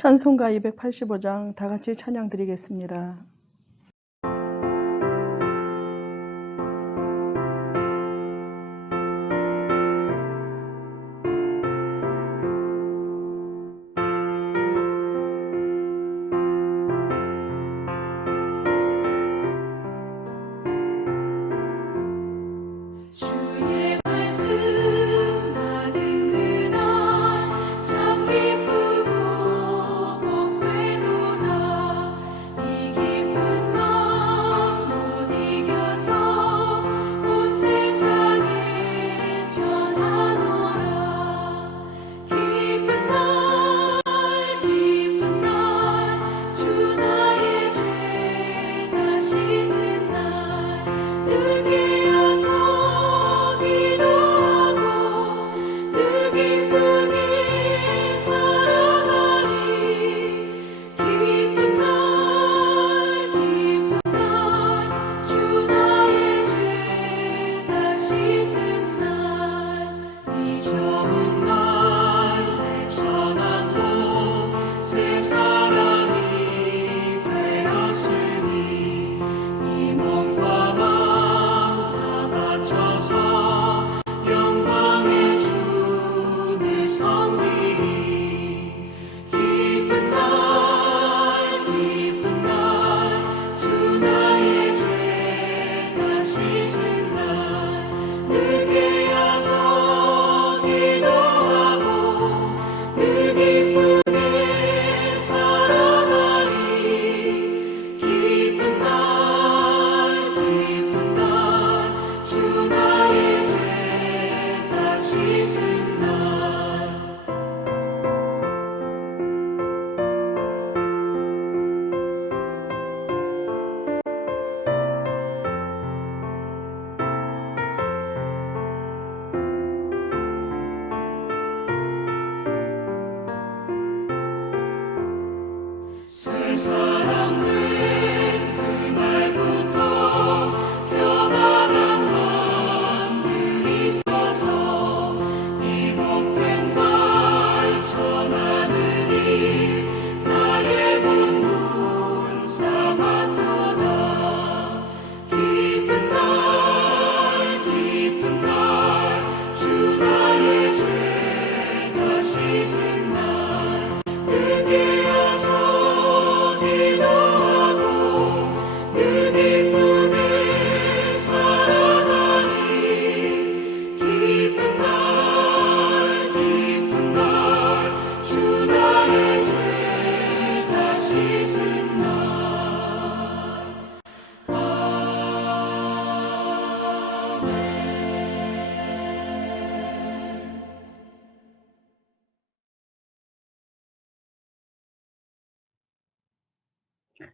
찬송가 285장 다 같이 찬양 드리겠습니다.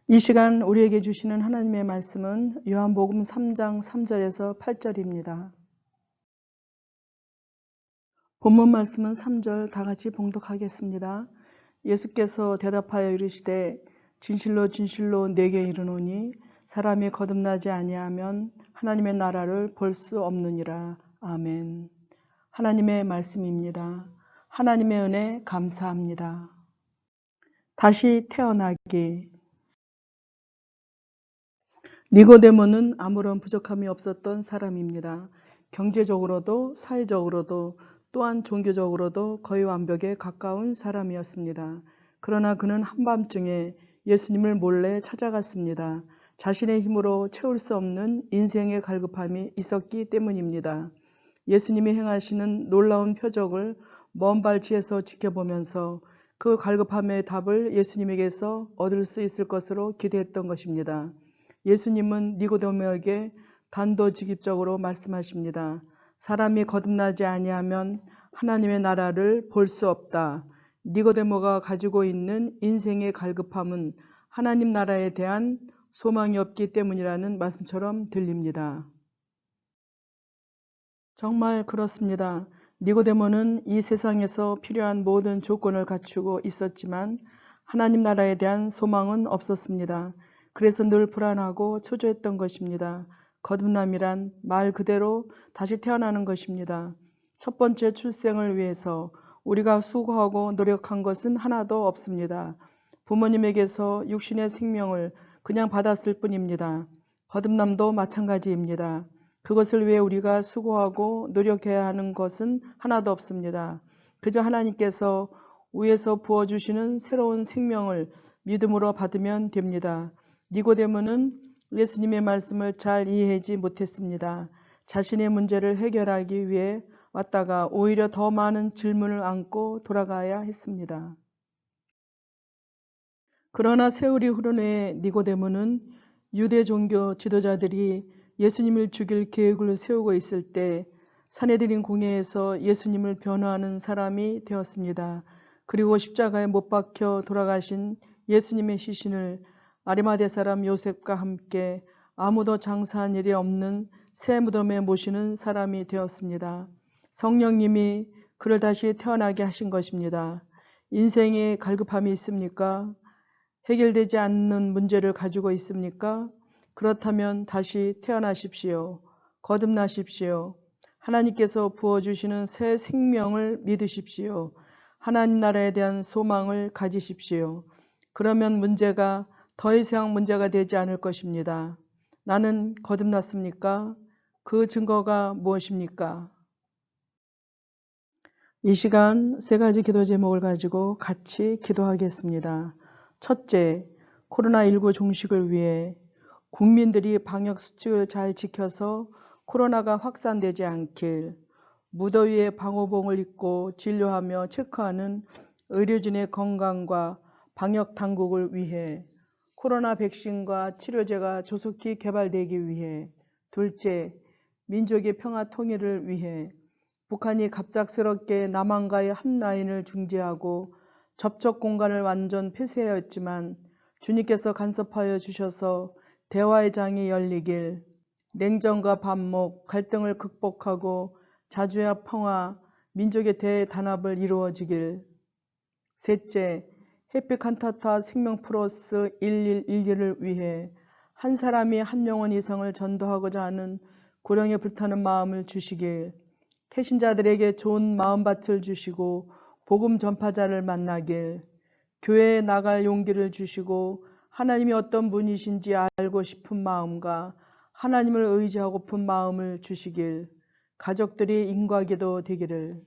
이 시간 우리에게 주시는 하나님의 말씀은 요한복음 3장 3절에서 8절입니다. 본문 말씀은 3절 다 같이 봉독하겠습니다. 예수께서 대답하여 이르시되 진실로 진실로 내게 이르노니 사람이 거듭나지 아니하면 하나님의 나라를 볼 수 없느니라. 아멘. 하나님의 말씀입니다. 하나님의 은혜 감사합니다. 다시 태어나기. 니고데모는 아무런 부족함이 없었던 사람입니다. 경제적으로도 사회적으로도 또한 종교적으로도 거의 완벽에 가까운 사람이었습니다. 그러나 그는 한밤중에 예수님을 몰래 찾아갔습니다. 자신의 힘으로 채울 수 없는 인생의 갈급함이 있었기 때문입니다. 예수님이 행하시는 놀라운 표적을 먼 발치에서 지켜보면서 그 갈급함의 답을 예수님에게서 얻을 수 있을 것으로 기대했던 것입니다. 예수님은 니고데모에게 단도직입적으로 말씀하십니다. 사람이 거듭나지 아니하면 하나님의 나라를 볼 수 없다. 니고데모가 가지고 있는 인생의 갈급함은 하나님 나라에 대한 소망이 없기 때문이라는 말씀처럼 들립니다. 정말 그렇습니다. 니고데모는 이 세상에서 필요한 모든 조건을 갖추고 있었지만 하나님 나라에 대한 소망은 없었습니다. 그래서 늘 불안하고 초조했던 것입니다. 거듭남이란 말 그대로 다시 태어나는 것입니다. 첫 번째 출생을 위해서 우리가 수고하고 노력한 것은 하나도 없습니다. 부모님에게서 육신의 생명을 그냥 받았을 뿐입니다. 거듭남도 마찬가지입니다. 그것을 위해 우리가 수고하고 노력해야 하는 것은 하나도 없습니다. 그저 하나님께서 위에서 부어주시는 새로운 생명을 믿음으로 받으면 됩니다. 니고데모는 예수님의 말씀을 잘 이해하지 못했습니다. 자신의 문제를 해결하기 위해 왔다가 오히려 더 많은 질문을 안고 돌아가야 했습니다. 그러나 세월이 흐른 후에 니고데모는 유대 종교 지도자들이 예수님을 죽일 계획을 세우고 있을 때 산헤드린 공회에서 예수님을 변호하는 사람이 되었습니다. 그리고 십자가에 못 박혀 돌아가신 예수님의 시신을 아리마대 사람 요셉과 함께 아무도 장사한 일이 없는 새 무덤에 모시는 사람이 되었습니다. 성령님이 그를 다시 태어나게 하신 것입니다. 인생에 갈급함이 있습니까? 해결되지 않는 문제를 가지고 있습니까? 그렇다면 다시 태어나십시오. 거듭나십시오. 하나님께서 부어주시는 새 생명을 믿으십시오. 하나님 나라에 대한 소망을 가지십시오. 그러면 문제가 더 이상 문제가 되지 않을 것입니다. 나는 거듭났습니까? 그 증거가 무엇입니까? 이 시간 세 가지 기도 제목을 가지고 같이 기도하겠습니다. 첫째, 코로나19 종식을 위해 국민들이 방역 수칙을 잘 지켜서 코로나가 확산되지 않길, 무더위에 방호복을 입고 진료하며 체크하는 의료진의 건강과 방역 당국을 위해 코로나 백신과 치료제가 조속히 개발되기 위해, 둘째, 민족의 평화 통일을 위해 북한이 갑작스럽게 남한과의 한 라인을 중지하고 접촉 공간을 완전 폐쇄하였지만 주님께서 간섭하여 주셔서 대화의 장이 열리길, 냉전과 반목, 갈등을 극복하고 자주와 평화, 민족의 대단합을 이루어지길. 셋째, 해피 칸타타 생명 플러스 1111을 위해 한 사람이 한 영혼 이상을 전도하고자 하는 구령에 불타는 마음을 주시길, 태신자들에게 좋은 마음밭을 주시고 복음 전파자를 만나길, 교회에 나갈 용기를 주시고 하나님이 어떤 분이신지 알고 싶은 마음과 하나님을 의지하고픈 마음을 주시길, 가족들이 인과기도 되기를.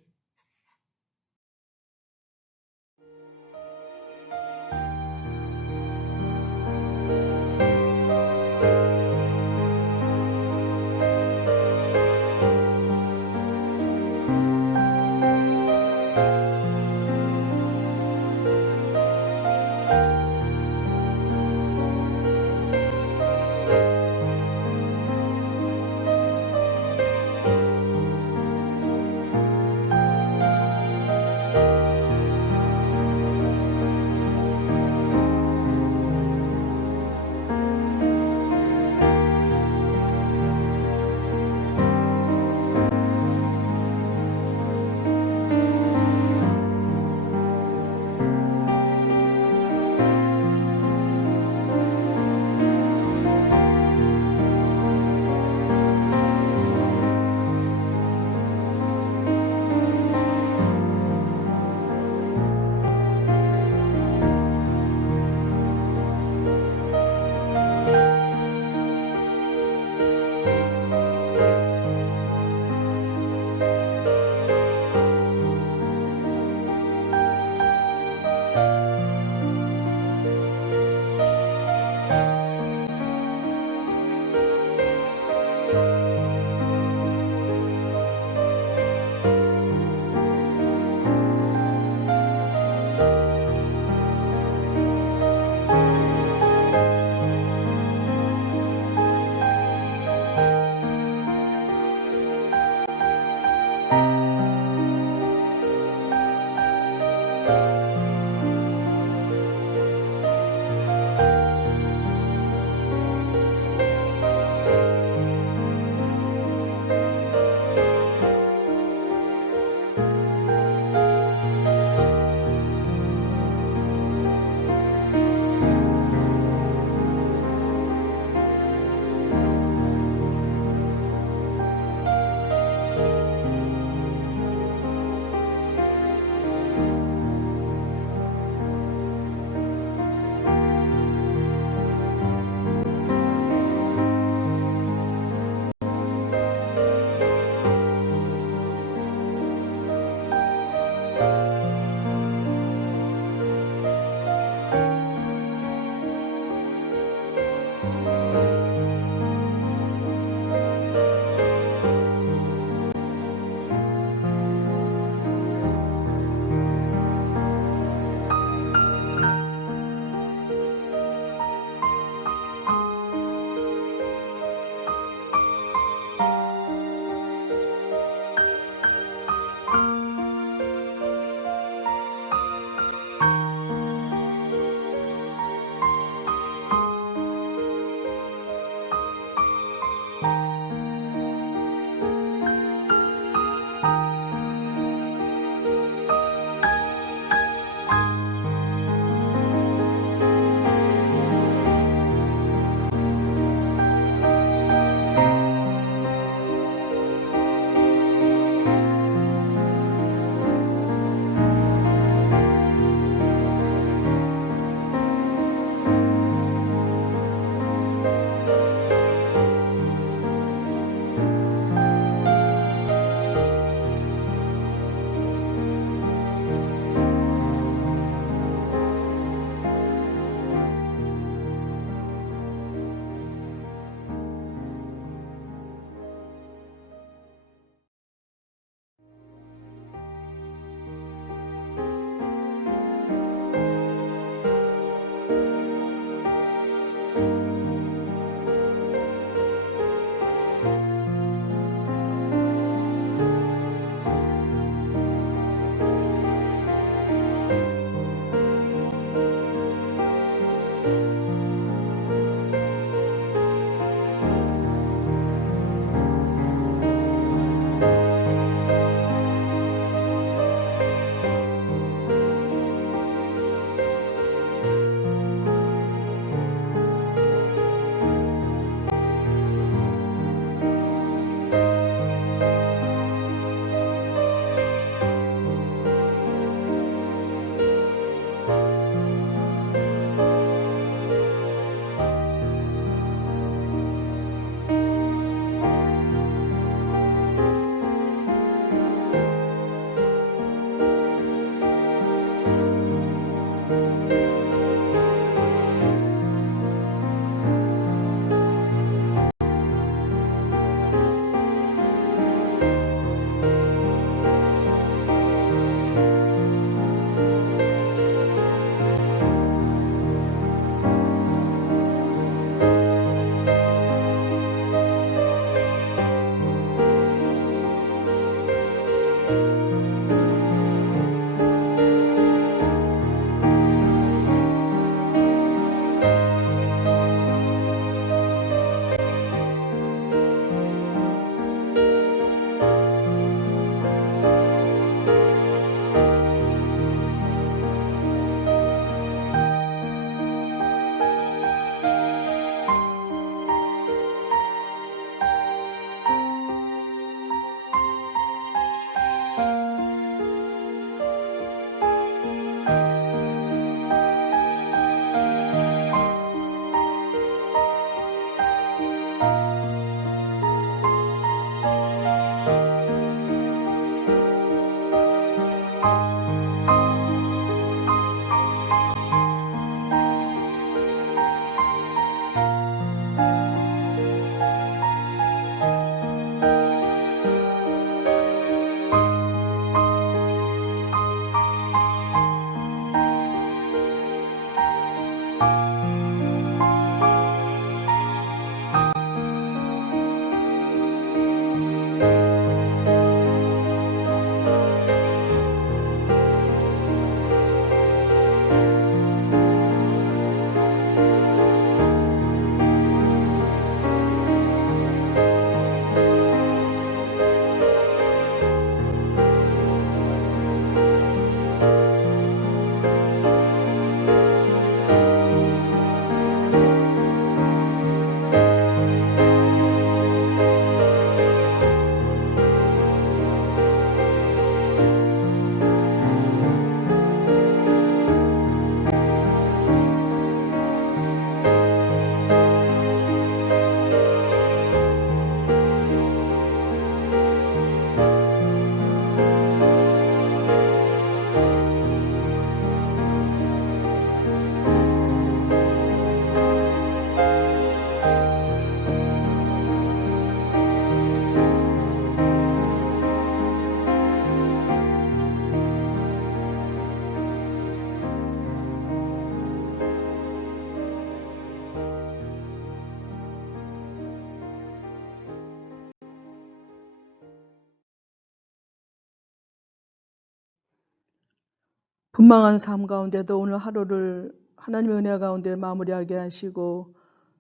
분망한 삶 가운데도 오늘 하루를 하나님의 은혜 가운데 마무리하게 하시고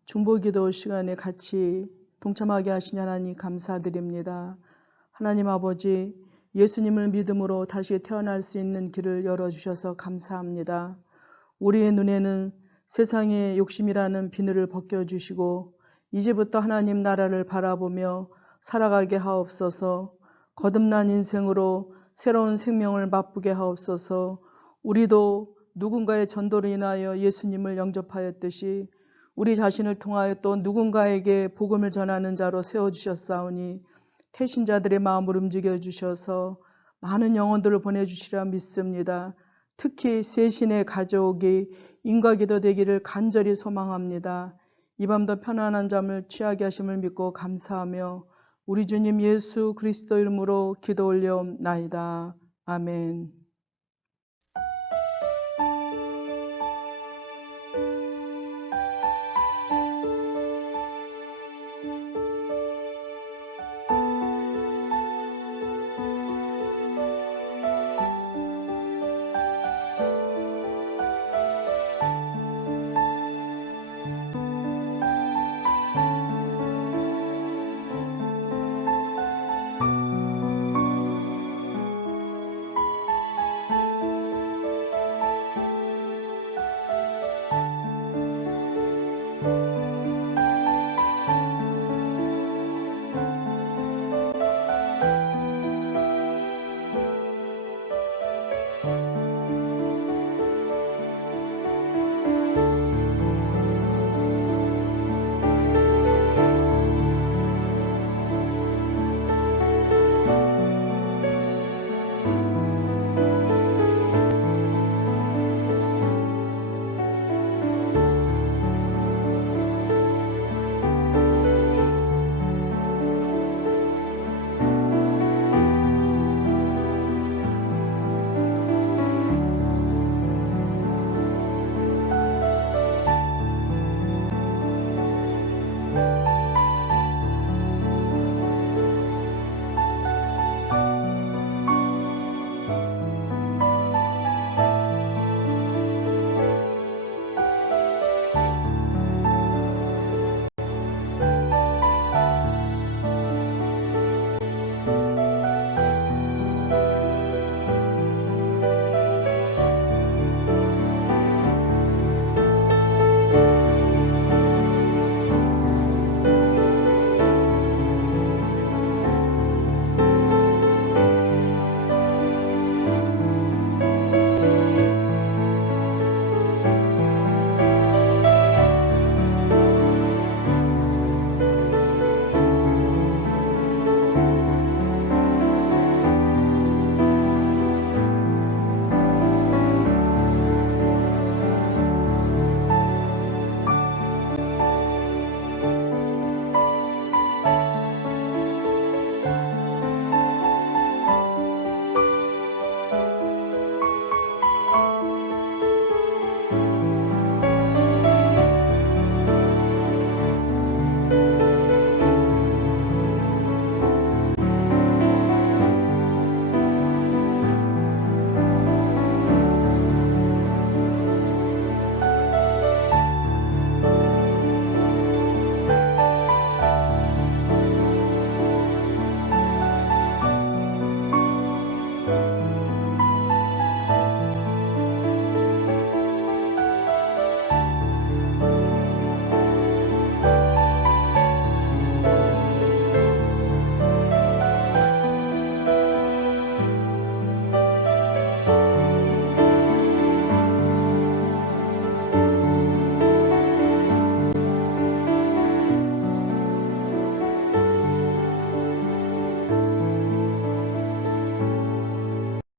중보기도 시간에 같이 동참하게 하신 하나님 감사드립니다. 하나님 아버지, 예수님을 믿음으로 다시 태어날 수 있는 길을 열어주셔서 감사합니다. 우리의 눈에는 세상의 욕심이라는 비늘을 벗겨주시고 이제부터 하나님 나라를 바라보며 살아가게 하옵소서. 거듭난 인생으로 새로운 생명을 맛보게 하옵소서. 우리도 누군가의 전도로 인하여 예수님을 영접하였듯이 우리 자신을 통하여 또 누군가에게 복음을 전하는 자로 세워주셨사오니 태신자들의 마음을 움직여 주셔서 많은 영혼들을 보내주시라 믿습니다. 특히 세신의 가족이 인과기도 되기를 간절히 소망합니다. 이 밤도 편안한 잠을 취하게 하심을 믿고 감사하며 우리 주님 예수 그리스도 이름으로 기도 올려옵나이다. 아멘.